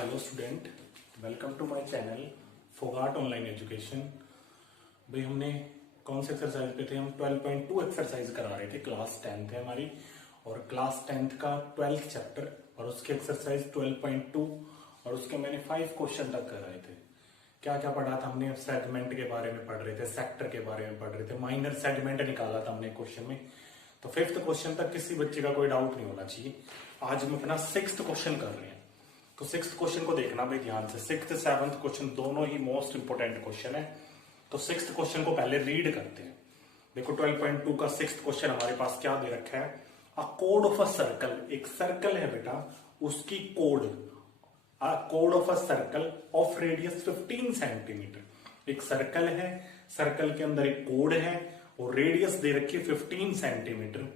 Hello student, welcome to my channel Phogat online education. भाई हमने कौन से एक्सरसाइज पे थे? हम 12.2 एक्सरसाइज करा रहे थे। क्लास 10th है हमारी और क्लास 10th का 12th चैप्टर और उसके एक्सरसाइज 12.2 और उसके मैंने 5 क्वेश्चन तक कराए थे। क्या क्या पढ़ा था हमने? सेगमेंट के बारे में पढ़ रहे थे, सेक्टर के बारे में पढ़ रहे थे, माइनर सेगमेंट निकाला था हमने क्वेश्चन में। तो 5th क्वेश्चन तक किसी बच्चे का कोई डाउट नहीं होना चाहिए। आज हम अपना 6th क्वेश्चन कर रहे हैं। तो 6th क्वेश्चन को देखना भाई ध्यान से। 6th 7th क्वेश्चन दोनों ही मोस्ट इंपोर्टेंट क्वेश्चन है। तो 6th क्वेश्चन को पहले रीड करते हैं। देखो 12.2 का 6th क्वेश्चन हमारे पास क्या दे रखा है? A code of a circle, एक सर्कल है बेटा, उसकी code, a code of a circle of radius 15 centimetre. एक सर्कल है, सर्कल के अंदर एक कोड है और रेडियस दे रखी है 15 centimetre.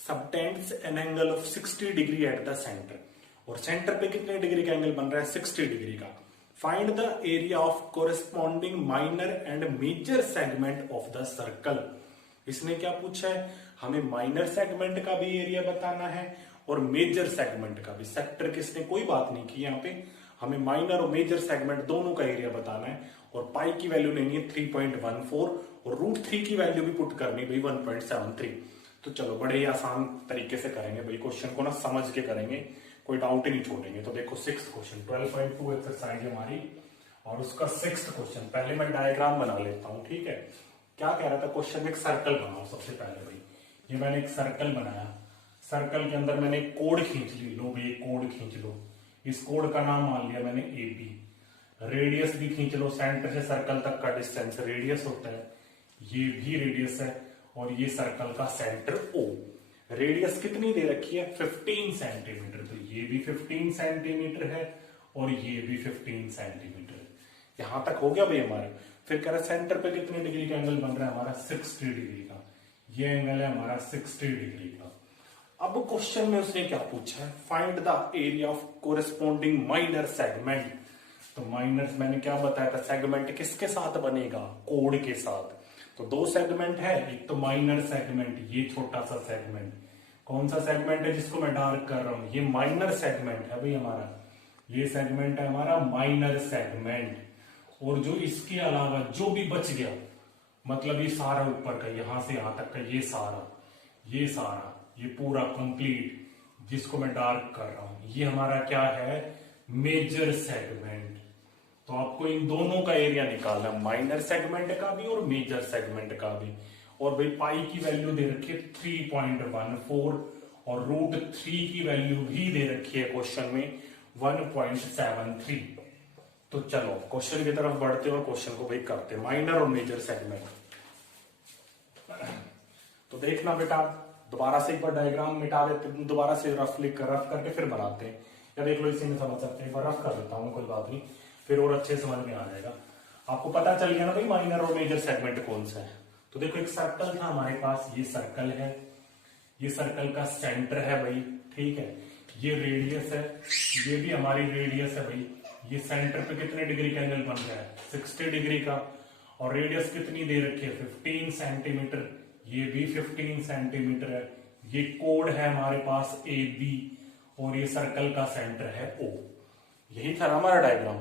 Subtends an angle of 60 degree at the centre, और सेंटर पे कितने डिग्री का एंगल बन रहा है? 60 डिग्री का। Find the area of corresponding minor and major segment of the circle. इसने क्या पूछा है? हमें माइनर सेगमेंट का भी एरिया बताना है और मेजर सेगमेंट का भी। सेक्टर की इसने कोई बात नहीं की यहाँ पे। हमें माइनर और मेजर सेगमेंट दोनों का एरिया बताना है और पाई की वैल्यू लेनी है 3.14 और √3 की वैल्यू भी पुट करनी भाई 1.73। तो चलो बड़े ही आसान तरीके से करेंगे भाई, क्वेश्चन को ना समझ के करेंगे, कोई डाउट ही नहीं छोड़ेंगे। तो देखो 6th क्वेश्चन 12.2 एक्सरसाइज हमारी और उसका 6th क्वेश्चन। पहले मैं डायग्राम बना लेता हूं, ठीक है? क्या कह रहा था क्वेश्चन? एक सर्कल बनाओ सबसे पहले भाई। ये मैंने एक सर्कल बनाया, सर्कल के अंदर मैंने एक कोड खींच ली। लो भाई कोड खींच लो, इस कोड का नाम मान लिया मैंने AB। रेडियस भी खींच लो, सेंटर से सर्कल तक का डिस्टेंस रेडियस होता है, ये भी रेडियस है और ये सर्कल का सेंटर O। रेडियस कितनी दे रखी है? 15 सेंटीमीटर। तो ये भी 15 सेंटीमीटर है और ये भी 15 सेंटीमीटर है। यहां तक हो गया भाई हमारे। फिर कह रहा है सेंटर पे कितने डिग्री का एंगल बन रहा है हमारा? 60 डिग्री का। ये एंगल है हमारा 60 डिग्री का। अब क्वेश्चन में उसने क्या पूछा है? Find the area of corresponding minor segment. तो माइनर मैंने क्या बताया था? सेगमेंट किसके साथ बनेगा? कोड के साथ। तो 2 सेगमेंट है, एक तो माइनर सेगमेंट, ये छोटा सा सेगमेंट। कौन सा सेगमेंट है जिसको मैं डार्क कर रहा हूं? ये माइनर सेगमेंट है भाई हमारा। ये सेगमेंट है हमारा माइनर सेगमेंट। और जो इसके अलावा जो भी बच गया, मतलब ये सारा ऊपर का, यहां से यहां तक का, ये सारा, ये पूरा कंप्लीट, जिसको मैं डार्क कर रहा हूं, ये हमारा क्या है? Major segment. तो आपको इन दोनों का एरिया निकालना, माइनर सेगमेंट का भी और मेजर सेगमेंट का भी। और भाई पाई की वैल्यू दे रखी है 3.14 और √3 की वैल्यू भी दे रखी है क्वेश्चन में 1.73। तो चलो क्वेश्चन की तरफ बढ़ते और क्वेश्चन को भाई करते, माइनर और मेजर सेगमेंट। तो देखना बेटा, दोबारा से एक बार डायग्राम मिटा देते, दोबारा से रफ करके फिर बनाते हैं। या देख लो इसी में समझ सकते हैं। एक बार रफ कर देता हूं, कोई बात नहीं, फिर और अच्छे समझ में आ जाएगा। आपको पता चल गया ना भाई माइनर और मेजर सेगमेंट कौन सा है। तो देखो एक सर्कल था हमारे पास, ये सर्कल है, ये सर्कल का सेंटर है भाई, ठीक है? ये रेडियस है, ये भी हमारी रेडियस है भाई। ये सेंटर पे कितने डिग्री का एंगल बन रहा है? 60 डिग्री का। और रेडियस कितनी दे रखी है? 15 सेंटीमीटर। ये भी 15 सेंटीमीटर है। ये कोड है हमारे पास AB और ये सर्कल का सेंटर है O। यही था हमारा डायग्राम।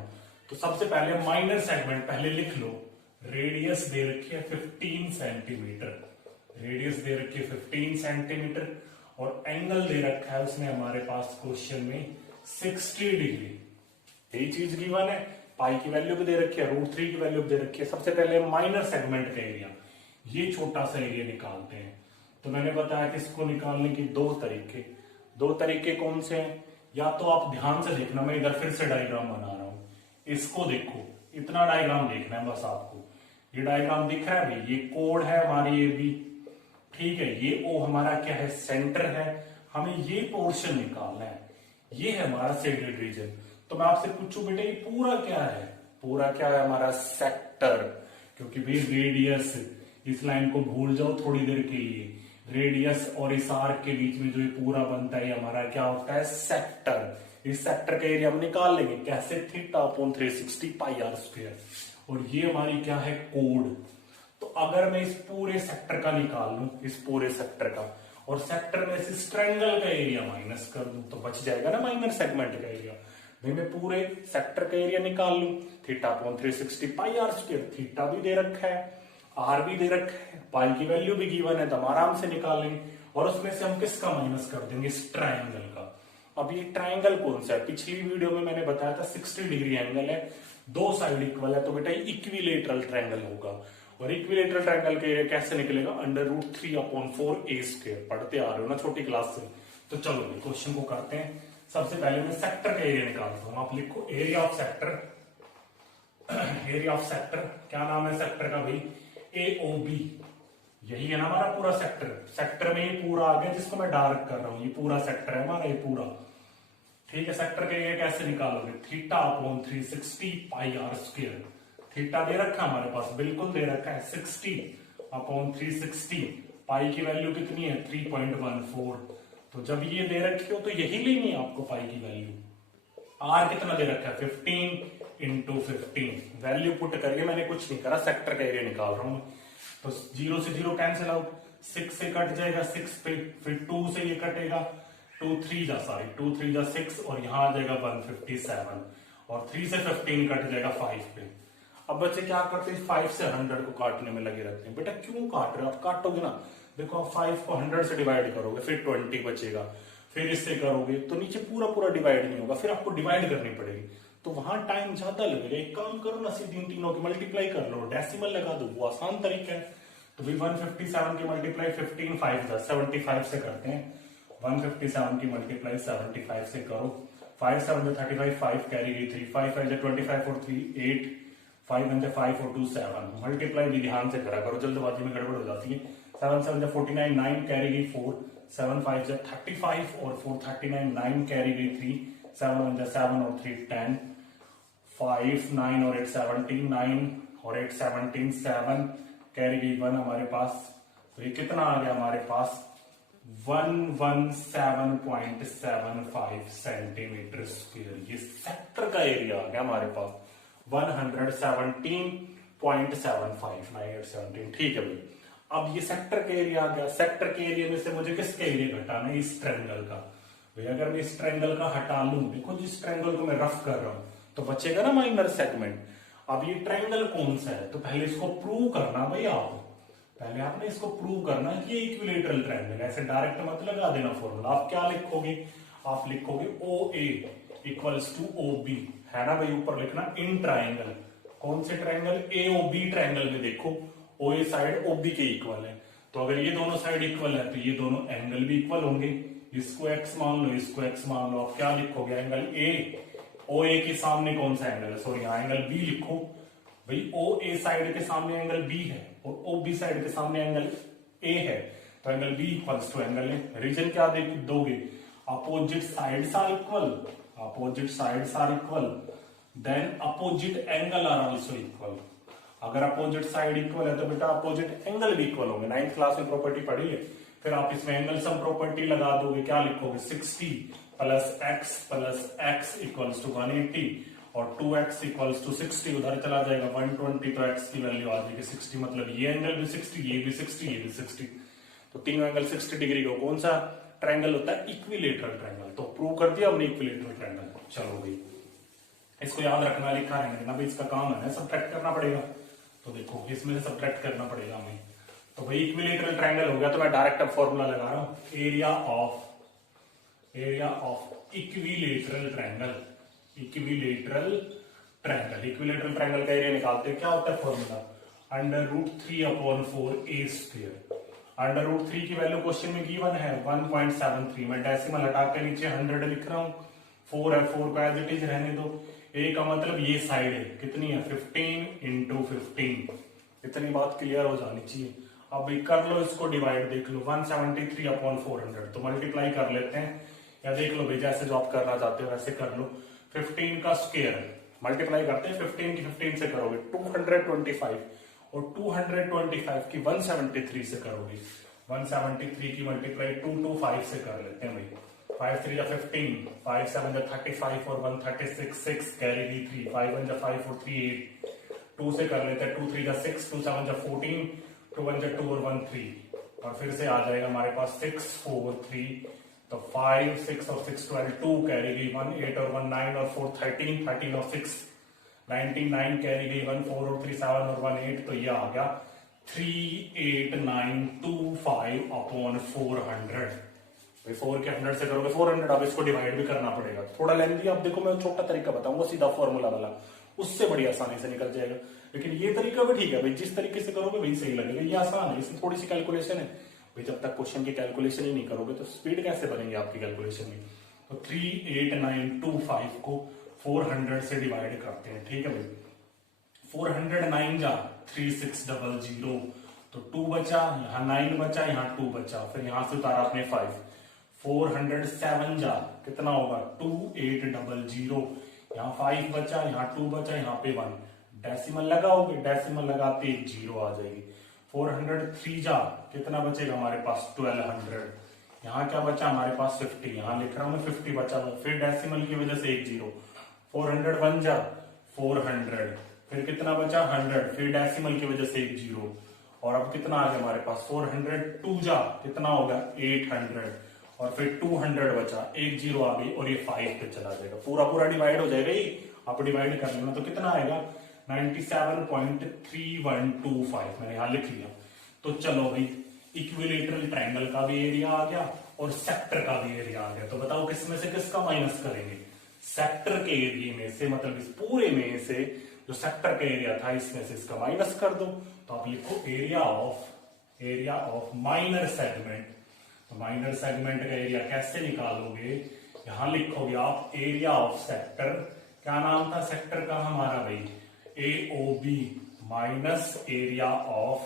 तो सबसे पहले माइनर सेगमेंट पहले लिख लो। रेडियस दे रखी है 15 सेंटीमीटर, रेडियस दे रखी है 15 सेंटीमीटर और एंगल दे रखा है उसने हमारे पास क्वेश्चन में 60 डिग्री। यही चीज गिवन है, पाई की वैल्यू भी दे रखी है, √3 की वैल्यू भी दे रखी है। सबसे पहले माइनर सेगमेंट का एरिया, ये छोटा सा एरिया निकालते हैं। तो मैंने बताया कि इसको निकालने की दो तरीके कौन से हैं? या तो आप ध्यान से देखना, मैं इधर फिर से डायग्राम बना रहा हूं, इसको देखो, इतना डायग्राम देखना है बस आपको। ये डायग्राम दिख रहा है भाई, ये कोड है हमारी AB, ठीक है? ये O हमारा क्या है? सेंटर है। हमें ये पोर्शन निकालना है, ये है हमारा शेडेड रीजन। तो मैं आपसे पूछूं बेटे ये पूरा क्या है? पूरा क्या है हमारा? सेक्टर। क्योंकि भाई रेडियस, इस लाइन को भूल जाओ थोड़ी देर के लिए, रेडियस और इस आर्क के बीच में जो ये पूरा बनता है, हमारा क्या होता है? सेक्टर। इस सेक्टर का एरिया हम निकाल लेंगे कैसे? θ/360 πr²। और ये हमारी क्या है? कोड। तो अगर मैं इस पूरे सेक्टर का निकाल लूं, इस पूरे सेक्टर का, और सेक्टर में से इस ट्रायंगल का एरिया माइनस कर दूं, तो बच जाएगा ना माइनर सेगमेंट का एरिया। भाई मैं पूरे सेक्टर का एरिया निकाल लूं, theta upon 360 pi r square, theta भी दे रखा है, आर भी दे रखा है, पाई की वैल्यू भी गिवन है, तो हम आराम से निकालेंगे। और उसमें से हम किसका माइनस कर देंगे, इस ट्राइंगल का। अब ये ट्राइंगल कौन सा है, पिछली वीडियो में मैंने बताया था 60 डिग्री एंगल है, दो साइड इक्वल है, तो बेटा इक्विलेटरल ट्रायंगल होगा। और इक्विलेटरल ट्रायंगल के एरिया कैसे निकलेगा, √3/4 a स्क्वायर। पढ़ते आ रहे हो ना छोटी क्लास से। तो चलो क्वेश्चन को करते हैं। सबसे पहले मैं सेक्टर का एरिया निकालता हूं। आप लिखो area of sector. Area of sector क्या नाम है सेक्टर का भाई, AOB। यही है ना हमारा पूरा सेक्टर। सेक्टर में ये पूरा आ गया जिसको मैं डार्क कर रहा हूं, ये पूरा सेक्टर है हमारा, ये पूरा। ठीक है, सेक्टर के एरिया कैसे निकालोगे, theta upon 360 pi r square. Theta दे रखा है हमारे पास, बिल्कुल दे रखा है, 60 अपॉन 360। पाई की वैल्यू कितनी है, 3.14। तो जब ये दे रखी हो तो यही लेनी है आपको पाई की वैल्यू। आर कितना दे रखा है, 15 इंटू 15। वैल्यू पुट करके मैंने कुछ नहीं करा, सेक्टर का एरिया निकाल रहा हूं। तो 0 से 0 कैंसिल आउट, 6 से कट जाएगा 6 पे, फिर 2 से ये कटेगा, 2 3 जा 6, और यहां आ जाएगा 157, और 3 से 15 कट जाएगा 5 पे। अब बच्चे क्या करते हैं, 5 से 100 को काटने में लगे रहते हैं। बेटा क्यों काट रहे हो, आप काटोगे ना, देखो आप 5 को 100 से डिवाइड करोगे, फिर 20 बचेगा, फिर इससे करोगे तो नीचे पूरा पूरा डिवाइड नहीं होगा, फिर आपको डिवाइड करनी पड़ेगी, तो वहां टाइम ज्यादा लगेगा। एक काम करो ना, सीधे इन तीनों की मल्टीप्लाई कर लो, डेसिमल लगा दो, वो आसान तरीका है। तो भी 157 की मल्टीप्लाई 15 5 75 से करते हैं। 157 की मल्टीप्लाई 75 से करो, 5 7 35, 5 कैरी गई 3, 5 5 25 और 3 8, 5 1 5 और 2 7। मल्टीप्लाई भी ध्यान से करा करो, जल्दबाजी में गड़बड़ हो जाती है। 7 7 49, 9 कैरी गई 4, 7 5 35 और 4 39, 9 कैरी गई 3, 7 1 7 और 3 10, 5 9 और 8 17, 9 और 8 17, 7 कैरी गई 1 हमारे पास। तो ये कितना आ गया हमारे पास, 117.75 सेंटीमीटर स्क्वायर। ये सेक्टर का एरिया आ गया हमारे पास, 117.75 ठीक है भाई। अब ये सेक्टर का एरिया आ गया। सेक्टर के एरिया में से मुझे किसका एरिया घटाना है, इस ट्रायंगल का। भाई अगर मैं इस ट्रायंगल का हटा लूं, देखो जिस ट्रायंगल को मैं रफ कर रहा हूं, तो बचेगा ना माइनर सेगमेंट। अब ये ट्रायंगल कौन सा है, तो पहले इसको प्रूव करना भाई आप। पहले आपने इसको प्रूव करना कि ये इक्विलेटरल ट्रायंगल है। ऐसे डायरेक्ट मत लगा देना फॉर्मूला। आप क्या लिखोगे, आप लिखोगे OA इक्वल्स टू OB, है ना भाई, ऊपर लिखना इन ट्रायंगल। कौन से ट्रायंगल, AOB ट्रायंगल में देखो OA साइड OB के इक्वल है। तो अगर ये दोनों साइड इक्वल है तो ये दोनों एंगल भी इक्वल होंगे। इसको x मान लो, इसको x मान लो। आप क्या लिखोगे, एंगल A, OA के सामने कौन सा एंगल है, सॉरी यहाँ एंगल B लिखो। भाई OA साइड के सामने एंगल B है और OB साइड के सामने एंगल A है, तो angle B equals to angle A। Reason क्या दोगे, opposite sides are equal, opposite sides are equal, then opposite angle are also equal. अगर अपोजिट साइड इक्वल है तो बेटा अपोजिट एंगल भी इक्वल होंगे। 9th क्लास में प्रॉपर्टी पढ़ी है। फिर आप इसमें एंगल सम प्रॉपर्टी लगा दोगे, क्या लिखोगे, 60 प्लस x इक्वल्स टू 180 और 2x इक्वल्स टू 60, उधर चला जाएगा 120, तो x की वैल्यू आ जाएगी 60। मतलब ये एंगल भी 60, ये भी 60, ये भी 60, तो तीनों एंगल 60 डिग्री को कौन सा ट्रायंगल होता है, इक्विलेटरल ट्रायंगल। तो प्रूव कर दिया हमने इक्विलेटरल ट्रायंगल। चलो भाई इसको याद रखना, लिखा है ना भाई, इसका काम है सब्ट्रैक्ट करना पड़ेगा। तो देखो इसमें से सब्ट्रैक्ट करना पड़ेगा हमें। तो भाई इक्विलेटरल ट्रायंगल हो गया, तो मैं डायरेक्ट अब फॉर्मूला लगा रहा हूं, area of equilateral triangle. Equilateral triangle का एरिया निकालते हैं, क्या होता है फॉर्मूला, √3/4 a स्क्वायर। √3 की वैल्यू क्वेश्चन में गिवन है 1.73। मैं डेसिमल हटा के नीचे 100 लिख रहा हूं, 4 है, 4 को एज इट इज रहने दो। a का मतलब ये साइड है, कितनी है, 15 इंटू 15। इतनी बात क्लियर हो जानी चाहिए। अब कर लो इसको डिवाइड, देख लो 173/400, तो मल्टीप्लाई कर लेते हैं, या देख लो भाई जैसे जो आप करना चाहते हो वैसे कर लो। 15 का स्क्वायर मल्टीप्लाई करते हैं, 15 की 15 से करोगे 225, और 225 की 173 से करोगे। 173 की मल्टीप्लाई 225 से कर लेते हैं भाई। 5 3 जा 15, 5 7 जा 35 और 136, 6 कैरी गई 3, 5 1 जा 5 और 3 8, 2 से कर लेते हैं, 2 3 जा 6, 2 7 जा 14, 2 1 जा 2 और 1 3, और फिर से आ जाएगा हमारे पास 6 4 3। तो तो 5 6 और 6 12 2 कैरी गई 1 8 और 1 9 और 4 13 13 और 6 99 कैरी गई 1 4 और 3 7 और 1 8 तो ये आ गया 38925 अपॉन 400। भाई 4 के 100 से करोगे 400, अब इसको डिवाइड भी करना पड़ेगा, थोड़ा लेंथी। अब देखो मैं छोटा तरीका बताऊंगा सीधा फॉर्मूला वाला, उससे बड़ी आसानी से निकल जाएगा। लेकिन ये तरीका भी ठीक है भाई, जिस तरीके से करोगे वही सही लगेगा, ये आसान है, इसमें थोड़ी सी कैलकुलेशन है भाई। जब तक क्वेश्चन की कैलकुलेशन ही नहीं करोगे तो स्पीड कैसे बनेंगे आपकी कैलकुलेशन में। तो 38925 को 400 से डिवाइड करते हैं, ठीक है भाई। 409 जा 3600, तो 2 बचा, यहाँ 9 बचा, यहाँ 2 बचा, फिर यहां से उतारा आपने 5। 407 जा कितना होगा 2800, यहाँ 5 बचा, यहाँ 2 बचा, यहाँ पे 1, डेसिमल लगाओगे, डेसिमल लगाते एक 0 आ जाएगी। 403 जा कितना बचेगा हमारे पास 1200, यहाँ क्या बचा हमारे पास 50, यहाँ लिख रहा हूं मैं 50 बचा हुआ, फिर डेसिमल की वजह से एक 0। 401 जा 400, फिर कितना बचा 100, फिर डेसिमल की वजह से एक 0, और अब कितना आ गया हमारे पास 402 जा कितना होगा 800, और फिर 200 बचा, एक 0 आ गई और ये 5 पे चला जाएगा, पूरा पूरा डिवाइड हो जाएगा। ये आप डिवाइड कर लेना तो कितना आएगा 97.3125, मैंने यहां लिख लिया। तो चलो भाई इक्विलेटरल ट्रायंगल का भी एरिया आ गया और सेक्टर का भी एरिया आ गया, तो बताओ किसमें से किसका माइनस करेंगे। सेक्टर के एरिया में से, मतलब इस पूरे में से जो सेक्टर का एरिया था इसमें से इसका माइनस कर दो, तो आप लिखो एरिया ऑफ माइनर सेगमेंट। तो माइनर सेगमेंट का एरिया कैसे निकालोगे, यहां लिखोगे आप एरिया ऑफ सेक्टर, क्या नाम था सेक्टर का हमारा भाई AOB, minus area of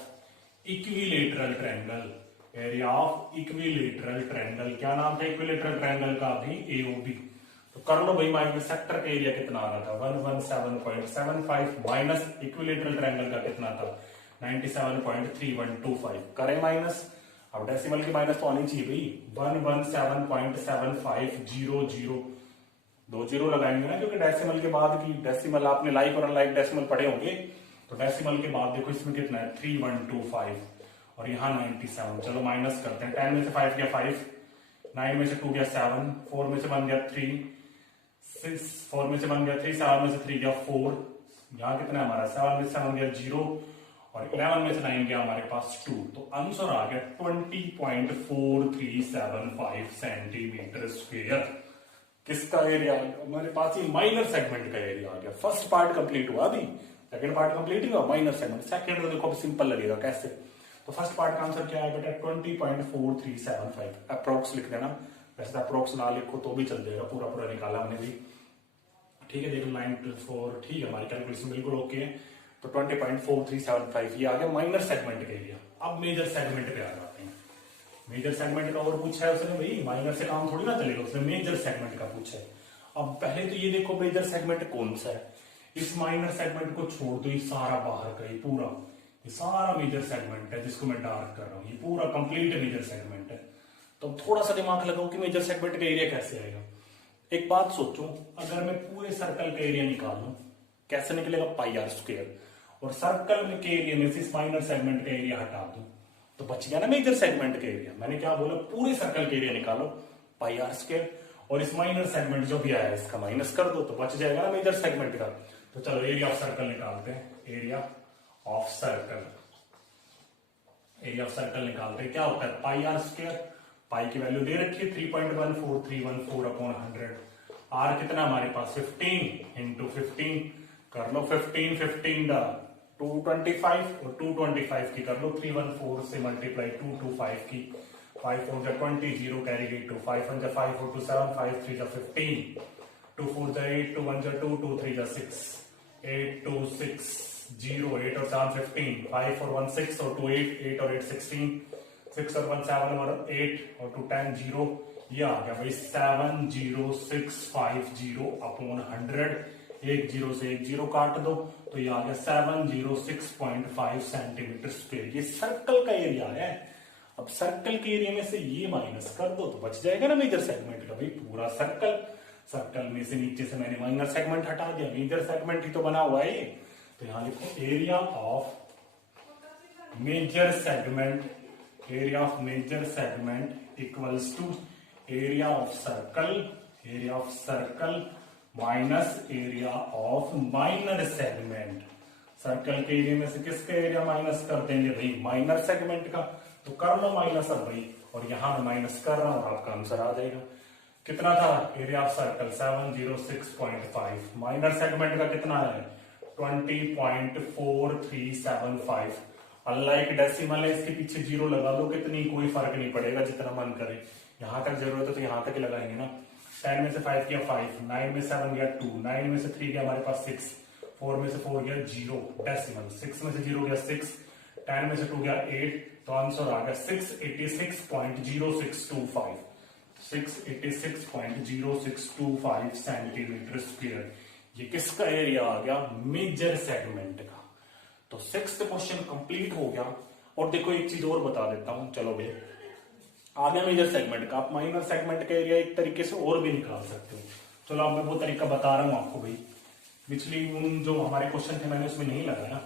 equilateral triangle, area of equilateral triangle, क्या नाम था इक्विलेटरल ट्रायंगल का भी AOB। तो कर लो भाई, माइनस सेक्टर का एरिया कितना आ रहा था 117.75, माइनस इक्विलेटरल ट्रायंगल का कितना था 97.3125, करें माइनस। अब डेसिमल की माइनस तो आनी चाहिए भाई, 117.7500, 2 0 लगाएंगे ना, क्योंकि डेसिमल के बाद की डेसिमल आपने लाइक और अनलाइक डेसिमल पढ़े होंगे। तो डेसिमल के बाद देखो इसमें कितना है 3125, और यहाँ 97। चलो माइनस करते हैं, 10 में से 5 गया 5, 9 में से 2 गया 7, 4 में से 1 गया 3, 6 4 में से 1 गया 3, 7 में से 3 गया 4, यहाँ कितना है हमारा 7 में से 7 गया 0, और 11 में से 9 गया हमारे पास 2। तो आंसर आ गया 20.4375 सेंटीमीटर स्क्वायर। किसका एरिया हमारे पास, ये माइनर सेगमेंट का एरिया आ गया। फर्स्ट पार्ट कंप्लीट हुआ, अभी सेकंड पार्ट कंप्लीट हुआ, माइनर सेगमेंट। सेकंड तो देखो सिंपल लगेगा कैसे। तो फर्स्ट पार्ट का आंसर क्या है बेटा 20.4375, अप्रोक्स लिख देना, वैसे अप्रोक्स ना लिखो तो भी चल जाएगा, पूरा पूरा निकाला हमने भी, ठीक है। देखो 9 ठीक है, हमारी कैलकुलेशन बिल्कुल ओके है। तो 20.4375 ये आ गया माइनर सेगमेंट का एरिया। अब मेजर सेगमेंट पे आ जाते हैं। मेजर सेगमेंट का और पूछा है उसने भाई, माइनर से काम थोड़ी ना चलेगा, उसने मेजर सेगमेंट का पूछा है। अब पहले तो ये देखो मेजर सेगमेंट कौन सा है, इस माइनर सेगमेंट को छोड़ दो, ये सारा बाहर का, ये पूरा ये सारा मेजर सेगमेंट है जिसको मैं डार्क कर रहा हूं, ये पूरा कंप्लीट मेजर सेगमेंट है। तो थोड़ा सा दिमाग लगाओ कि मेजर सेगमेंट का एरिया कैसे आएगा। एक बात सोचो, अगर मैं पूरे सर्कल का एरिया निकालूं कैसे निकलेगा पाई आर स्क्वायर, और सर्कल के एरिया में से इस माइनर सेगमेंट का एरिया हटा दूं तो बच गया ना मेजर सेगमेंट का एरिया। मैंने क्या बोला, पूरे सर्कल के एरिया निकालो पाई आर स्क्वायर, और इस माइनर सेगमेंट जो भी आया इसका माइनस कर दो तो बच जाएगा ना मेजर सेगमेंट का। तो चलो एरिया ऑफ सर्कल निकालते हैं, area of circle, area of circle निकालते हैं। क्या होता है पाई आर स्क्वायर, पाई की वैल्यू दे रखी है 3.14314 अपॉन 100, आर कितना हमारे पास 15 इंटू 15, कर लो 15 15 225, और 225 की कर लो 314 से मल्टीप्लाई 225 की, 5 4 जा 20, 0 कैरी गई 2, 5 1 जा 5 4 2 7, 5 3 जा 15, 2 4 जा 8, 2 1 जा 2, 2 3 जा 6, 8 2 6 0, 8 और 7 15, 5 4 1 6 और 2 8, 8 और 8 16, 6 और 1 7 और 8 और 2 10 0, ये आ गया भाई 70650 अपॉन 100, एक 0 से एक 0 काट दो तो ये आ गया 706.5 सेंटीमीटर स्क्वायर। ये सर्कल का एरिया है। अब सर्कल के एरिया में से ये माइनस कर दो तो बच जाएगा ना मेजर सेगमेंट का भाई पूरा सर्कल। सर्कल में से नीचे से मैंने माइनर सेगमेंट हटा दिया, मेजर सेगमेंट ही तो बना हुआ है। तो यहां लिखो area of major segment, area of major segment equals to area of circle minus area of minor segment. Circle के एरिया में से किसका एरिया माइनस कर देंगे भाई, माइनर सेगमेंट का। तो कर लो माइनस अब भाई, और यहां माइनस कर रहा हूं, आपका आंसर आ जाएगा। कितना था area of circle 706.5, minor segment का कितना है 20.4375। अनलाइक डेसिमल है, इसके पीछे जीरो लगा दो कितनी, कोई फर्क नहीं पड़ेगा, जितना मन करे। यहां तक जरूरत है तो यहां तक ही लगाएंगे ना। 10 में से 5 गया 5, 9 में 7 गया 2, 9 में से 3 गया हमारे पास 6, 4 में से 4 गया 0 डेसिमल, 6 में से 0 गया 6, 10 में से 2 गया 8, तो आंसर आ गया 686.0625, 686.0625 सेंटीमीटर स्क्वायर। ये किसका एरिया आ गया, मेजर सेगमेंट का। तो 6th क्वेश्चन कंप्लीट हो गया। और देखो एक चीज और बता देता हूं, चलो भाई आ गया मेजर सेगमेंट का। आप माइनर सेगमेंट का एरिया एक तरीके से और भी निकाल सकते हो। चलो अब मैं वो तरीका बता रहा हूं आपको भाई। पिछली उन जो हमारे क्वेश्चन थे मैंने उसमें नहीं लगाया,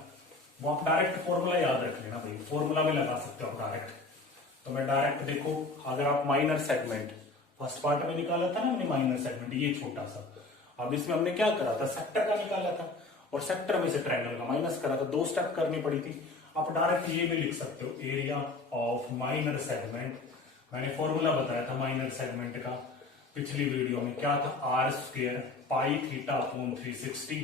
वो आप डायरेक्ट फॉर्मूला याद रख लेना भाई, फॉर्मूला भी लगा सकते हो आप डायरेक्ट। तो मैं डायरेक्ट देखो, अगर आप माइनर सेगमेंट फर्स्ट पार्ट में निकाला था ना हमने माइनर सेगमेंट, ये छोटा सा, अब इसमें हमने क्या करा था, सेक्टर का निकाला था, और सेक्टर में से ट्रायंगल का माइनस करा था, 2 स्टेप करनी पड़ी थी। आप डायरेक्ट ये भी लिख सकते हो, एरिया ऑफ माइनर सेगमेंट। मैंने फॉर्मूला बताया था माइनर सेगमेंट का पिछली वीडियो में, क्या था, r square pi theta upon 360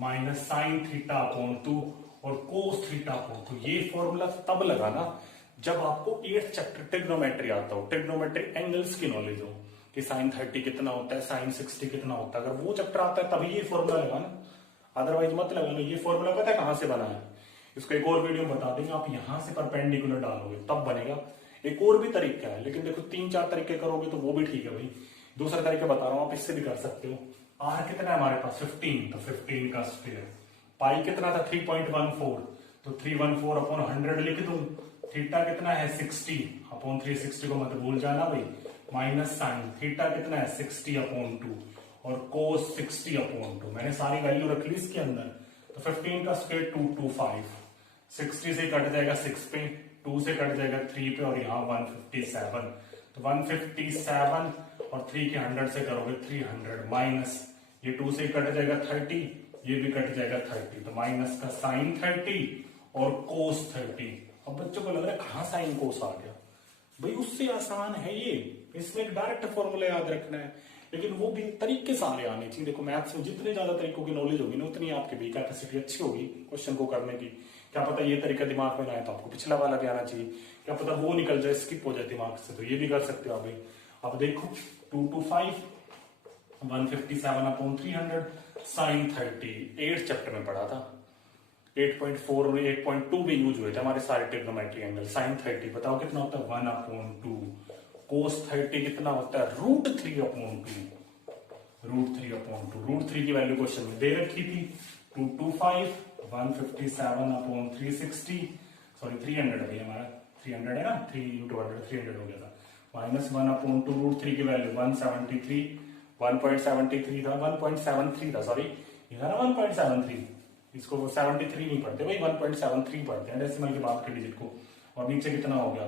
minus sine theta upon 2 और कोस थीटा अपॉन 2। ये फॉर्मूला तब लगाना जब आपको 8th चैप्टर ट्रिग्नोमेट्री आता हो, ट्रिग्नोमेट्री एंगल्स की नॉलेज हो कि साइन 30 कितना होता है, साइन 60 कितना होता है। अगर वो चैप्टर आता है तभी ये फॉर्मूला लगाना, अदरवाइज मत लगाना। ये फॉर्मूला पता है कहां से बना है, इसको एक और वीडियो में बता देंगे। आप यहां से परपेंडिकुलर डालोगे तब बनेगा। एक और भी तरीका है, लेकिन देखो 3-4 तरीके करोगे तो वो भी ठीक है भाई। दूसरा तरीका बता रहा हूं, आप इससे भी कर सकते हो। आर कितना है हमारे पास 15, तो 15 का स्क्वायर। पाई कितना था 3.14, तो 314 अपॉन 100 लिख दूं। थीटा कितना है 60 अपॉन 360 को मत भूल जाना भाई, माइनस साइन थीटा कितना है 60 अपॉन 2 और कोस 60 अपॉन 2। मैंने सारी वैल्यू रख ली इसके अंदर। तो 15 का स्क्वायर 225, 60 से कट जाएगा 6 पे, 2 से कट जाएगा 3 पे, और यहाँ 157। तो 157 और 3 के 100 से करोगे 300 माइनस ये 2 से कट जाएगा 30, ये भी कट जाएगा 30, तो माइनस का साइन 30 और कोस 30। अब बच्चों को लग रहा है कहां साइन कोस आ गया भाई, उससे आसान है ये। इसमें एक डायरेक्ट फॉर्मूला याद रखना है, लेकिन वो भी तरीके सारे आने चाहिए। देखो मैथ्स में जितने ज्यादा तरीकों की नॉलेज होगी ना, उतनी आपकी भी कैपेसिटी अच्छी होगी क्वेश्चन को करने की। क्या पता ये तरीका दिमाग में ना आए तो आपको पिछला वाला भी आना चाहिए, क्या पता वो निकल जाए, स्किप हो जाए दिमाग से, तो ये भी कर सकते हो आप भाई। अब देखो 225 157 अपॉन 300 साइन 30, 8th चैप्टर में पढ़ा था। 8.4 और 8.2 भी यूज हुए थे हमारे सारे ट्रिग्नोमेट्री एंगल। साइन 30 बताओ कितना होता है 1/2, कोस 30 कितना होता है √3/2, √3/2 की वैल्यू क्वेश्चन में दे रखी थी। 225 157 अपॉन 360, सॉरी 300 है हमारा, 300 है ना, 3 × 100 300 हो गया था, माइनस 1/2 √3 की वैल्यू 173, 1.73 था, 1.73 था, सॉरी ये था ना 1.73, इसको 73 नहीं पढ़ते भाई, 1.73 पढ़ते हैं डेसिमल के बाद के डिजिट को। और नीचे कितना हो गया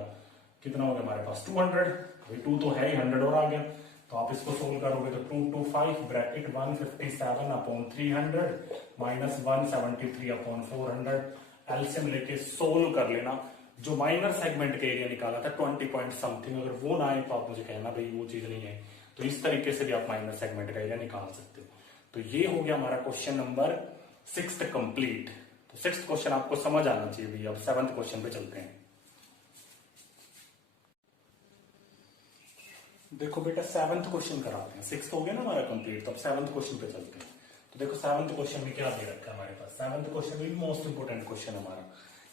हमारे पास 200, अभी 2 तो है ही, 100 और आ गया। तो आप इसको सोल्व करोगे तो 225 bracket 157 upon 300 minus 173 upon 400, LCM लेके सोल्व कर लेना। जो माइनर सेगमेंट के एरिया निकाला था 20 पॉइंट समथिंग, अगर वो ना आए तो आप मुझे कहना भाई वो चीज नहीं है। तो इस तरीके से भी आप माइनर सेगमेंट का एरिया निकाल सकते हो। तो ये हो गया हमारा क्वेश्चन नंबर 6th कंप्लीट। तो 6th क्वेश्चन आपको समझ आना चाहिए भैया। अब 7th क्वेश्चन पे चलते हैं। देखो बेटा 7th क्वेश्चन कराते हैं, 6th हो गया ना हमारा कंप्लीट, तो अब 7th क्वेश्चन पे चलते हैं। तो देखो 7th क्वेश्चन में क्या दे रखा है हमारे पास, 7th क्वेश्चन में मोस्ट इंपोर्टेंट क्वेश्चन हमारा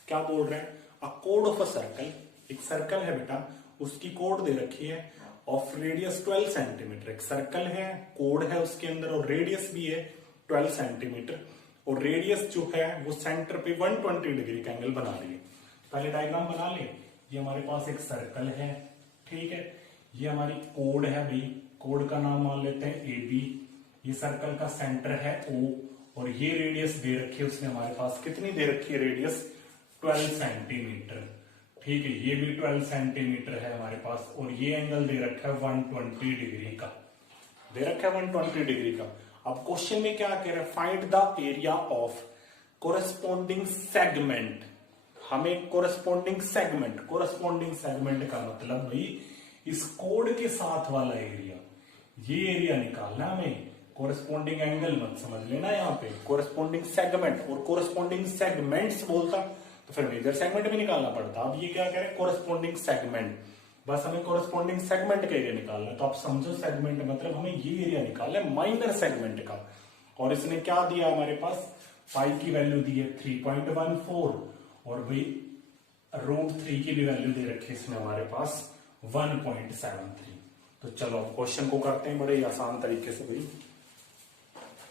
क्या बोल रहे हैं, a code of a circle, एक सर्कल है बेटा, उसकी कोड दे रखी है ऑफ रेडियस 12 सेंटीमीटर। एक सर्कल है, कोड है उसके अंदर, और रेडियस भी है 12 सेंटीमीटर, और रेडियस जो है वो सेंटर पे 120 डिग्री का एंगल बना रही है। पहले डायग्राम बना ले। ये हमारे पास एक सर्कल है, ठीक है, ये हमारी कोड है भाई, कोड का नाम मान लेते हैं AB। ये सर्कल का सेंटर है O, और ये रेडियस दे रखी है उसने हमारे पास, कितनी दे रखी है रेडियस 12 सेंटीमीटर, ठीक है, ये भी 12 सेंटीमीटर है हमारे पास, और ये एंगल दे रखा है 120 डिग्री का, दे रखा है 120 डिग्री का। अब क्वेश्चन में क्या कह रहा है, find the area of corresponding segment. हमें कोरेस्पोंडिंग सेगमेंट का मतलब भाई इस कोड के साथ वाला एरिया, ये एरिया निकालना हमें। कोरेस्पोंडिंग एंगल मत समझ लेना यहाँ पे, कोरेस्पोंडिंग सेगमेंट, और कोरेस्पोंडिंग सेगमेंट्स बोलता तो फिर मेजर सेगमेंट भी निकालना पड़ता। अब ये क्या कह रहे हैं, कोरेस्पोंडिंग सेगमेंट, बस हमें कोरेस्पोंडिंग सेगमेंट का एरिया निकालना है। तो आप समझो सेगमेंट मतलब हमें ये एरिया निकालना है माइनर सेगमेंट का। और इसने क्या दिया हमारे पास, पाई की वैल्यू दी है 3.14, और भाई √3 की भी वैल्यू दे रखी है इसने हमारे पास 1.73। तो चलो अब क्वेश्चन को करते हैं बड़े आसान तरीके से, भाई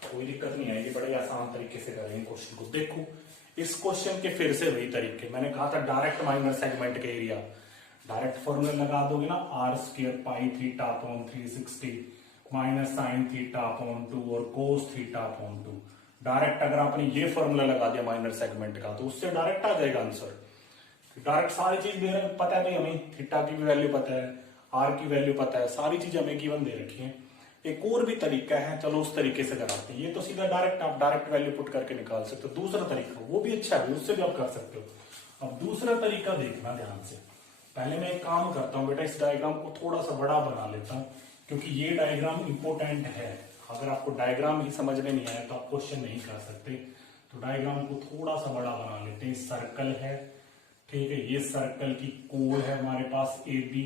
कोई दिक्कत नहीं आएगी, बड़े आसान तरीके से करेंगे क्वेश्चन को। देखो इस क्वेश्चन के फिर से वही तरीके, मैंने कहा था डायरेक्ट माइनर सेगमेंट के एरिया, डायरेक्ट फॉर्मूला लगा दोगे ना, r² pi theta upon 360 minus sine theta upon 2 और कोस थीटा अपॉन 2। डायरेक्ट अगर आपने ये फॉर्मूला लगा दिया माइनर सेगमेंट का तो उससे डायरेक्ट आ जाएगा आंसर। डायरेक्ट सारी चीज दे रहे, पता है भाई हमें, थीटा की भी वैल्यू पता है, आर की वैल्यू पता है, सारी चीज हमें गिवन दे रखी है। एक और भी तरीका है, चलो उस तरीके से कराते हैं। ये तो सीधा डायरेक्ट आप डायरेक्ट वैल्यू पुट करके निकाल सकते हो, दूसरा तरीका वो भी अच्छा है, उससे भी आप कर सकते हो। अब दूसरा तरीका देखना ध्यान से। पहले मैं एक काम करता हूँ बेटा, इस डायग्राम को थोड़ा सा बड़ा बना लेता हूँ, क्योंकि ये डायग्राम इंपोर्टेंट है। अगर आपको डायग्राम ही समझ में नहीं आया तो आप क्वेश्चन नहीं कर सकते। तो डायग्राम को थोड़ा सा बड़ा बना लेते हैं। सर्कल है, ठीक है, ये सर्कल की कोर है हमारे पास AB,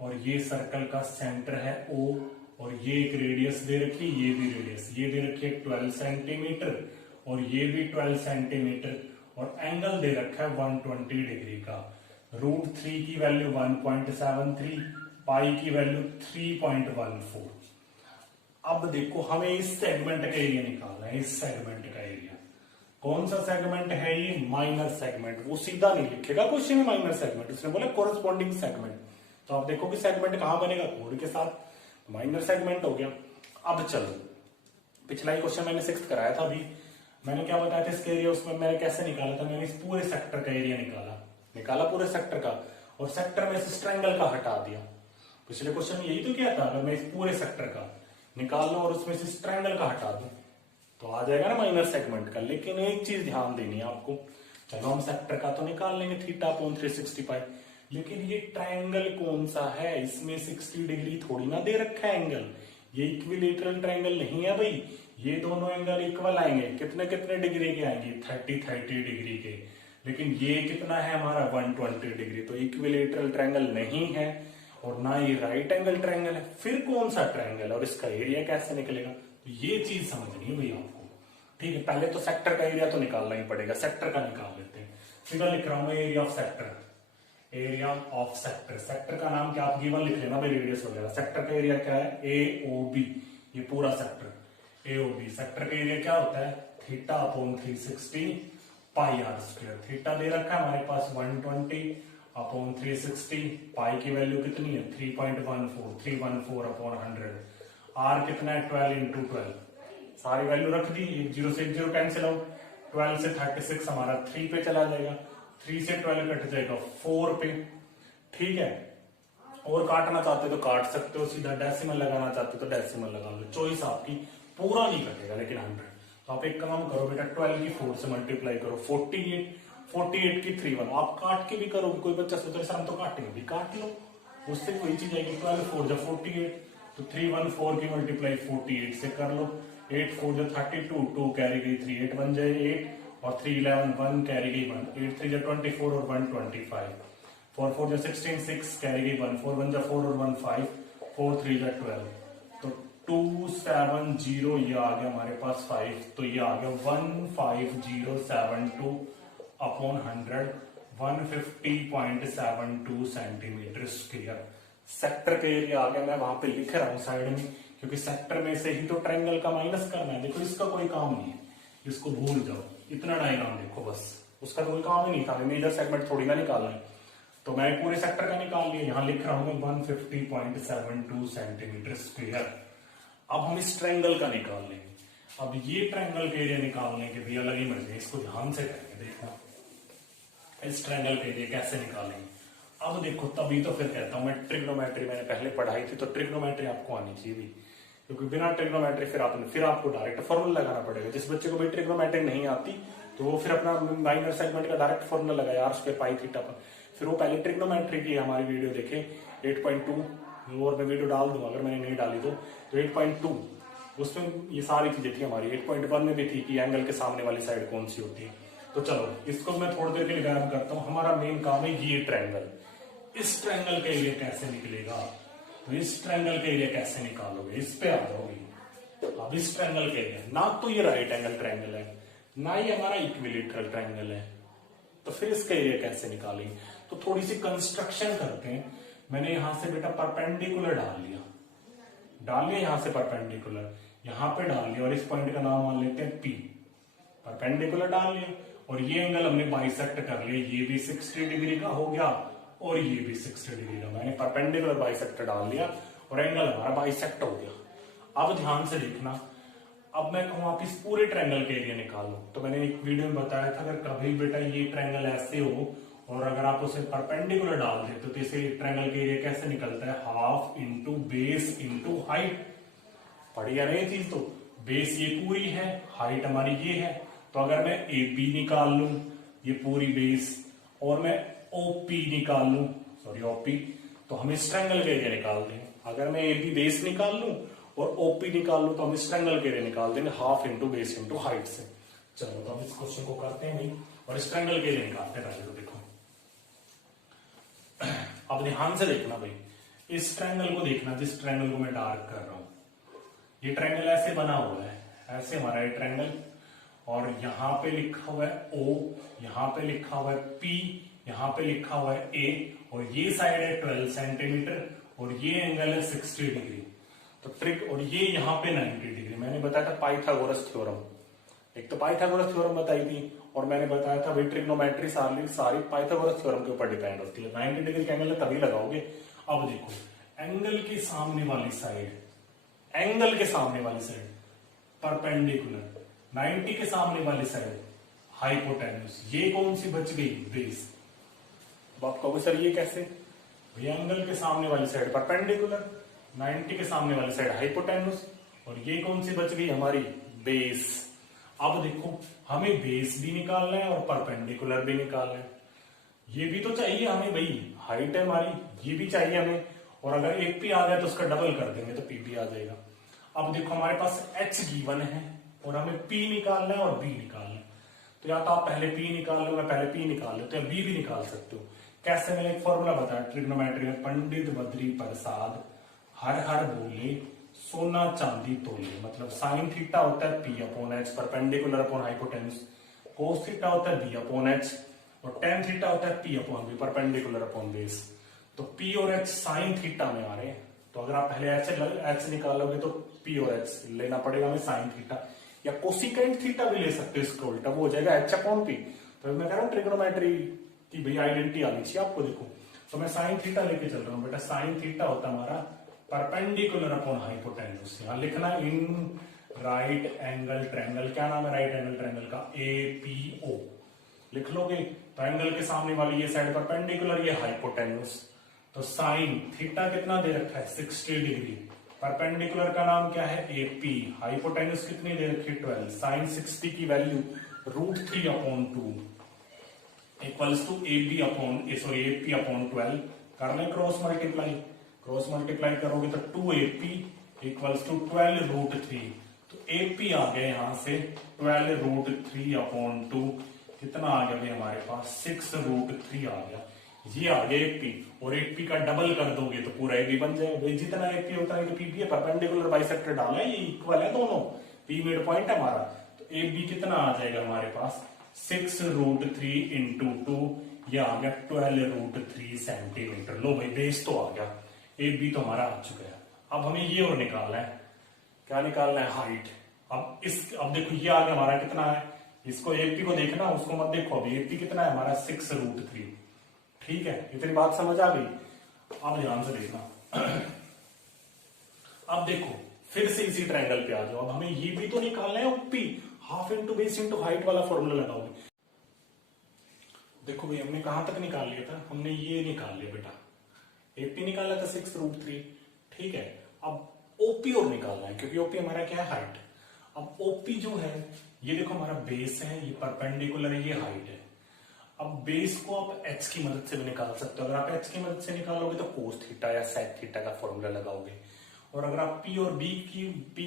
और ये सर्कल का सेंटर है O, और ये एक रेडियस दे रखी है, ये भी रेडियस, ये दे रखी है 12 सेंटीमीटर, और ये भी 12 सेंटीमीटर, और एंगल दे रखा है 120 डिग्री का। √3 की वैल्यू 1.73, पाई की वैल्यू 3.14। अब देखो हमें इस सेगमेंट का एरिया निकालना है, इस सेगमेंट का एरिया। कौन सा सेगमेंट है ये, माइनर सेगमेंट। वो सीधा नहीं लिखेगा क्वेश्चन में माइनर सेगमेंट, उसने बोला कोरेस्पोंडिंग सेगमेंट। तो आप देखो कि सेगमेंट कहां बनेगा, कोड के साथ, माइनर सेगमेंट हो गया। अब चलो, पिछला ही क्वेश्चन मैंने 6th कराया था, अभी मैंने क्या बताया था इसका एरिया, उसमें मैंने कैसे निकाला था, मैंने इस पूरे सेक्टर का एरिया निकाला पूरे सेक्टर का, और सेक्टर में से ट्रायंगल का हटा दिया। पिछले क्वेश्चन में यही तो किया था, अगर मैं इस पूरे सेक्टर का निकाल लूं और उसमें से ट्रायंगल का हटा दूं तो आ जाएगा ना माइनर सेगमेंट का। लेकिन एक चीज ध्यान देनी है आपको, चलो हम सेक्टर का तो निकाल लेंगे थीटा अपॉन 360 पाई, लेकिन ये ट्रायंगल कौन सा है, इसमें 60 डिग्री थोड़ी ना दे रखा है एंगल, ये इक्विलेटरल ट्रायंगल नहीं है भाई। ये दोनों एंगल इक्वल आएंगे, कितने कितने डिग्री के आएंगे, 30 डिग्री के। लेकिन ये कितना है हमारा 120 डिग्री, तो इक्विलेटरल ट्रायंगल नहीं है, और ना ये राइट एंगल ट्रायंगल है। फिर कौन सा ट्रायंगल, और इसका एरिया कैसे निकलेगा, तो ये चीज समझनी है भाई आपको। ठीक है, पहले तो सेक्टर का एरिया तो निकालना ही पड़ेगा, सेक्टर का निकाल लेते हैं। सीधा लिख रहा हूं area of sector, area of sector. Sector का नाम क्या, आप गिवन लिख लेना भाई, रेडियस वगैरह। सेक्टर का एरिया क्या है, AOB, ये पूरा सेक्टर AOB। सेक्टर का एरिया क्या होता है, थीटा अपॉन 360 पाई r²। थीटा दे रखा है हमारे पास 120 अपॉन 360, पाई की वैल्यू कितनी है 3.14 अपॉन 100, r कितना है 12 इंटू 12, सारी वैल्यू रख दी, 1 0 से 1 0 कैंसिल आउट, 12 से 36 हमारा 3 पे चला जाएगा, 3 से 12 कट जाएगा 4 पे। ठीक है, और काटना चाहते हो तो काट सकते हो, सीधा डेसिमल लगाना चाहते हो तो डेसिमल लगा लो, चॉइस आपकी। पूरा नहीं कटेगा लेकिन 100। तो आप एक काम करो बेटा, 12 की 4 से मल्टीप्लाई करो, 48 की 3 1। आप काट के भी करो, कोई बच्चा सोच रहा हम तो काटेंगे भी, काट लो, उससे वही चीज आएगी। 12 4 जब 48, तो 3 1 4 की मल्टीप्लाई 48 से कर लो, 8 4 जब 32, 2 कैरी गई 3, 8 1 जाए 8, और 3 11 1 कैरी गई 1, 8 3 जब 24 और 1 25, 4 4 जब 16 6 कैरी गई 1, 4 1 जब 4 और 1 5, 4 3 जब 12, तो 270 ये आ गया हमारे पास 5, तो ये आ गया 15072 अपॉन 100, 150.72 सेंटीमीटर स्क्वायर। सेक्टर का एरिया आ गया, मैं वहां पे लिख रहा हूं साइड में, क्योंकि सेक्टर में से ही तो ट्रायंगल का माइनस करना है। देखो इसका कोई काम नहीं है, इसको भूल जाओ, इतना डायग्राम देखो बस, उसका कोई काम ही नहीं था, मेजर सेगमेंट थोड़ी ना निकालना है। तो मैं पूरे सेक्टर का निकाल लिया, यहां लिख रहा हूं 150.72 सेंटीमीटर स्क्वायर। अब हम इस ट्रायंगल का निकाल लेंगे। अब ये ट्रायंगल के एरिया निकालने के भी अलग ही मजे, इसको ध्यान से करेंगे, देखना इस ट्रायंगल के एरिया कैसे निकालेंगे। अब देखो तभी तो फिर कहता हूं मैं ट्रिग्नोमेट्री मैंने पहले पढ़ाई थी, तो ट्रिग्नोमेट्री आपको आनी चाहिए भी, क्योंकि बिना ट्रिग्नोमेट्री फिर आपको डायरेक्ट फॉर्मूला लगाना पड़ेगा। जिस बच्चे को भी ट्रिग्नोमेट्री नहीं आती तो वो फिर अपना माइनर सेगमेंट का डायरेक्ट फॉर्मूला लगाया आर स्क्वायर पाई थीटा पर, फिर वो पहले ट्रिग्नोमेट्री की हमारी वीडियो देखे 8.2 और मैं वीडियो डाल दूंगा अगर मैंने नहीं डाली तो 8.2 उसमें ये सारी चीजें थी हमारी। 8.1 में भी थी कि एंगल के सामने वाली साइड कौन सी होती है। तो चलो इसको मैं थोड़ी देर के लिए गायब करता हूँ। हमारा मेन काम है ये ट्रायंगल, इस ट्रायंगल का एरिया कैसे निकलेगा, तो इस ट्रायंगल का एरिया कैसे निकालोगे, इस पे आ जाओगे। अब इस ट्रायंगल का एरिया ना तो ये राइट एंगल ट्रायंगल है ना ही हमारा इक्विलेटरल ट्रायंगल है, तो फिर इसका एरिया कैसे निकालेंगे। तो थोड़ी सी कंस्ट्रक्शन करते हैं। मैंने यहां से बेटा परपेंडिकुलर डाल लिया यहां से परपेंडिकुलर यहां पे डाल लिया और इस पॉइंट का नाम मान लेते हैं P। परपेंडिकुलर डाल लिया और ये एंगल हमने बाइसेक्ट कर लिया, ये भी 60 डिग्री का हो गया और ये भी 60 डिग्री का। मैंने परपेंडिकुलर बाइसेक्टर डाल लिया और एंगल हमारा बाइसेक्ट हो गया। अब ध्यान से देखना, अब मैं कहूं आप इस पूरे ट्रायंगल के एरिया निकालो, तो मैंने एक वीडियो में बताया था अगर कभी बेटा ये ट्रायंगल ऐसे हो और अगर आप उसे परपेंडिकुलर डाल देते तो इसे ट्रायंगल के एरिया कैसे निकलता है, half into base into height. बढ़िया रही चीज, तो बेस ये पूरी है, हाइट हमारी ये है, तो अगर मैं AP निकाल लूं ये पूरी बेस और मैं OP निकाल लूं, सॉरी OP, तो हम इस ट्रायंगल के एरिया निकाल देंगे। अगर मैं AB बेस निकाल लूं और OP निकाल लूं तो हम इस ट्रायंगल के एरिया निकाल देंगे half into base into height से। चलो तो हम इस क्वेश्चन को करते हैं भाई और इस ट्रायंगल के एरिया निकालते हैं। तो देखो अब ध्यान से देखना भाई, इस ट्रायंगल को देखना जिस ट्रायंगल को मैं डार्क कर रहा हूं। ये ट्रायंगल ऐसे बना हुआ है, ऐसे हमारा ये ट्रायंगल, और यहां पे लिखा हुआ है O, यहां पे लिखा हुआ है P, यहां पे लिखा हुआ है A, और ये साइड है 12 सेंटीमीटर और ये एंगल है 60 डिग्री। तो ट्रिक, और ये यहाँ पे 90 डिग्री। मैंने बताया था पाइथागोरस थ्योरम, एक तो पाइथागोरस थ्योरम बताई थी और मैंने बताया था भाई ट्रिग्नोमेट्री सारी पाइथागोरस थ्योरम के ऊपर डिपेंड होती है। 90 डिग्री का एंगल तभी लगाओगे। अब देखो एंगल के सामने वाली साइड, एंगल के सामने वाली साइड परपेंडिकुलर, 90 के सामने वाली साइड हाइपोटेन्यूस, ये कौन सी बच गई, बेस। अब आप कहोगे सर ये कैसे, ये एंगल के सामने वाली साइड परपेंडिकुलर, 90 के सामने वाली साइड हाइपोटेन्यूस, और ये कौन सी बच गई हमारी, बेस। अब देखो हमें बेस भी निकालना है और परपेंडिकुलर भी निकालना है। ये भी तो चाहिए हमें भाई, हाइट है हमारी, ये भी चाहिए हमें, और अगर एक पी आ जाए तो उसका डबल कर देंगे तो पी भी आ जाएगा। अब देखो हमारे पास H गिवन है और हमें P निकालना है और B निकालना है। तो या तो आप पहले P निकाल लो, मैं पहले P निकाल लेते हो, B भी निकाल सकते हो। कैसे, मैंने एक फॉर्मूला बताया ट्रिग्नोमेट्री में, पंडित बद्री प्रसाद हर हर बोले सोना चांदी तोले। मतलब साइन थीटा होता है P upon H perpendicular upon hypotenuse, cos theta होता है B अपॉन H, और टेन थीटा होता है P upon B perpendicular upon base. तो P और H साइन थीटा में आ रहे हैं, तो अगर आप पहले H निकालोगे तो P और H लेना पड़ेगा हमें साइन थीटा, या कोसिकेंट थीटा भी ले सकते हो, इसको उल्टा वो हो जाएगा H अपॉन P। तो मैं कह रहा हूँ ट्रिग्नोमेट्री की भाई आइडेंटिटी आनी चाहिए आपको। देखो तो मैं साइन थीटा लेके चल रहा हूँ बेटा, साइन थीटा होता है हमारा परपेंडिकुलर अपॉन हाइपोटेन्यूस। यहां लिखना इन राइट एंगल ट्रायंगल, क्या नाम है राइट एंगल ट्रायंगल का, APO लिख लोगे। तो एंगल के सामने वाली ये साइड परपेंडिकुलर, ये हाइपोटेन्यूस, तो साइन थीटा कितना दे रखा है 60 डिग्री, परपेंडिकुलर का नाम क्या है AP, हाइपोटेन्यूस कितनी दे रखी है 12, साइन 60 की value √3 upon 2 equals to AB upon AP upon 12। कर लें क्रॉस मल्टीप्लाई करोगे तो 2AP इक्वल्स टू 12√3, तो AP आ गया यहां से 12√3 अपॉन 2, कितना आ गया भाई हमारे पास 6√3 आ गया। ये आ गया AP, और AP का डबल कर दोगे तो पूरा AB बन जाएगा भाई। जितना AP होता है P भी है, परपेंडिकुलर बाइसेक्टर डाला है, ये इक्वल है दोनों, P मिड पॉइंट है हमारा, तो AB कितना आ जाएगा हमारे पास 6√3 इंटू 2, ये आ गया 12√3 सेंटीमीटर। लो भाई बेस तो आ गया, AB तो हमारा आ चुका है। अब हमें ये और निकालना है, क्या निकालना है, हाइट। अब देखो ये आ गया हमारा कितना है, इसको AP को देखना, उसको मत देखो। अभी AP कितना है हमारा 6√3, ठीक है, इतनी बात समझ आ गई। अब ध्यान से देखना अब देखो फिर से इसी ट्रायंगल पे आ जाओ। अब हमें ये भी तो निकालना है OP, half into base into height वाला फॉर्मूला लगाओगे। देखो भाई हमने कहां तक निकाल लिया था, हमने ये निकाल लिया बेटा, एपी निकाला था 6√3, ठीक है। अब ओपी और निकालना है, क्योंकि ओपी हमारा क्या है, हाइट। अब ओपी जो है ये देखो हमारा बेस है, ये परपेंडिकुलर है, ये हाइट है। अब बेस को आप एच की मदद से भी निकाल सकते हो। अगर आप एच की मदद से निकालोगे तो कोस थीटा या सेक थीटा का फॉर्मूला लगाओगे, और अगर आप पी और बी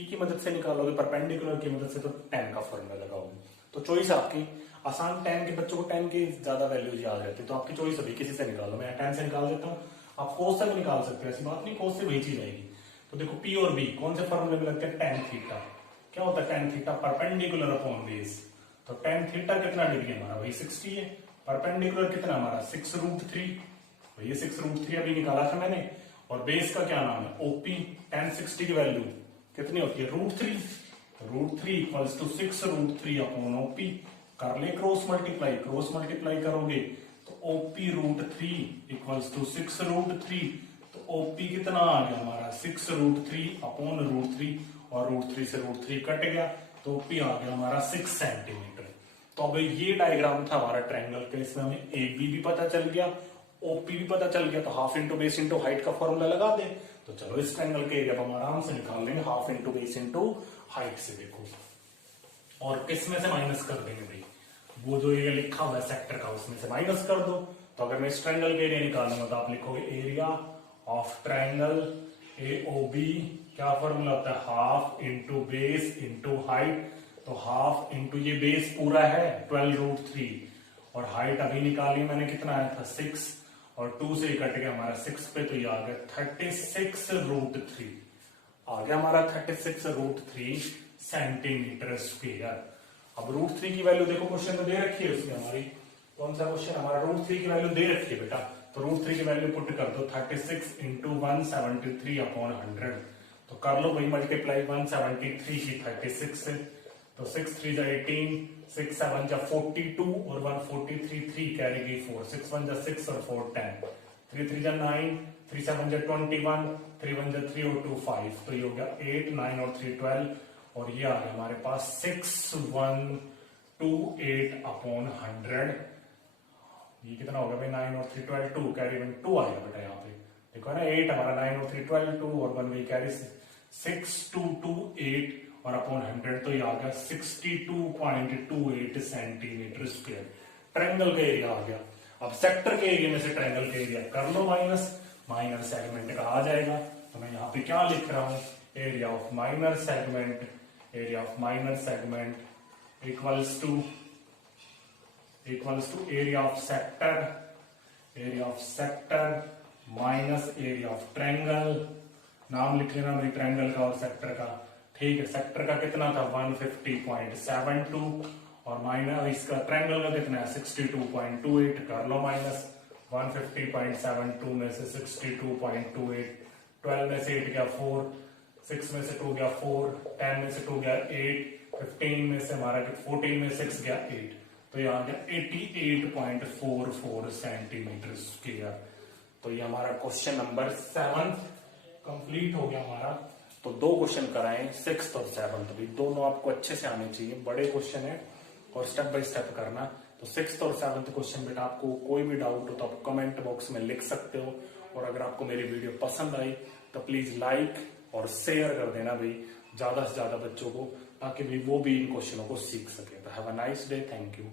की मदद से निकालोगे, परपेंडिकुलर की मदद से, तो टेन का फॉर्मूला लगाओगे। तो चॉइस आपकी, आसान, टेन के बच्चों को टेन की ज्यादा वैल्यूज याद रहती है, तो आपकी चॉइस अभी किसी से निकालो। मैं टेन से निकाल देता हूँ, आप कोस से भी निकाल सकते हो, ऐसी बात नहीं, कोस से वही चीज आएगी। तो देखो पी और बी कौन से फॉर्मूले में लगते हैं, टेन थीटा। क्या होता है tan theta, perpendicular upon base. तो टेन थीटा कितना डिग्री हमारा, वही 60 है। परपेंडिकुलर कितना हमारा 6√3, ये 6√3 अभी निकाला था मैंने। और बेस का क्या नाम है, ओपी। टेन 60 की वैल्यू कितनी होती है, √3। √3 इक्वल्स टू 6√3 अपॉन ओपी। कर ले क्रॉस मल्टीप्लाई करोगे तो ओपी √3 इक्वल्स टू 6√3। तो ओपी कितना आ गया हमारा 6√3 अपॉन √3, और √3 से √3 कट गया, तो ओपी आ गया हमारा 6 सेंटीमीटर। तो अब ये डायग्राम था हमारा ट्रायंगल का, इसमें हमें ए बी भी पता चल गया, ओपी भी पता चल गया, तो half into base into height का फॉर्मूला लगा दे। तो चलो इस ट्रायंगल के एरिया हम आराम से निकाल लेंगे, half into base into height से। देखो और किस में से माइनस कर देंगे भाई, वो जो ये लिखा हुआ है सेक्टर का, उसमें से माइनस कर दो। तो अगर मैं इस ट्रायंगल के एरिया निकालूंगा तो आप लिखोगे एरिया ऑफ ट्रायंगल AOB, क्या फॉर्मूला होता है, half into base into height. तो हाफ इंटू ये बेस पूरा है 12√3, और हाइट अभी निकाली मैंने, कितना आया था 6, और 2 से कट गया हमारा 6 पे, तो ये आ गया 36√3, आ गया हमारा 36√3 सेंटीमीटर स्क्वायर। अब √3 की वैल्यू देखो क्वेश्चन में दे रखी है उसमें हमारी, कौन सा क्वेश्चन हमारा, √3 की वैल्यू दे रखी है बेटा। तो √3 की वैल्यू पुट कर दो, 36 इंटू 173 अपॉन 100। तो कर लो भाई मल्टीप्लाई 173 की 36 से, तो 6 3 जा 18, 6 7 जा 42, और 143 3 कैरी गई 4, 6 1 जा 6 और 4 10, 3 3 जा 9, 3 7 जा 21, 3 1 जा 3 और 2 5, तो ये हो गया 8 9 और 3 12, और ये आ गया हमारे पास 6128 अपॉन 100। ये कितना होगा भाई, 9 और 3 12, 2 कैरी 1 2 आएगा बेटा यहाँ पे, देखो ना 8 हमारा, 9 और 3 12 2, और 1 वही कैरी 6228 और अपॉन 100, तो ये आ गया 62.28 सेंटीमीटर स्क्वायर। ट्रायंगल का एरिया आ गया। अब सेक्टर के एरिया में से ट्रायंगल के एरिया कर लो माइनस, माइनर सेगमेंट का आ जाएगा। तो मैं यहाँ पे क्या लिख रहा हूँ, area of minor segment equals to area of sector minus area of triangle. नाम लिख लेना भाई ट्रायंगल का और सेक्टर का, ठीक है। सेक्टर का कितना था 150.72, और माइनस इसका ट्रायंगल का कितना है 62.28, कर लो माइनस 150.72 में से 62.28, 12 में से 8 गया 4, 6 में से 2 गया 4, 10 में से 2 गया 8, 15 में से हमारा 14 में 6 गया 8, तो ये आ गया 88.44 सेंटीमीटर स्क्वायर। तो ये हमारा क्वेश्चन नंबर 7 कंप्लीट हो गया हमारा। तो 2 क्वेश्चन कराएं, 6th और 7th भी, दोनों आपको अच्छे से आने चाहिए, बड़े क्वेश्चन है और स्टेप बाय स्टेप करना। तो 6th और 7th क्वेश्चन बेटा आपको कोई भी डाउट हो तो आप कमेंट बॉक्स में लिख सकते हो, और अगर आपको मेरी वीडियो पसंद आई तो प्लीज लाइक और शेयर कर देना भाई ज्यादा से ज्यादा बच्चों को, ताकि भी वो भी इन क्वेश्चनों को सीख सके। तो have a nice day, thank you.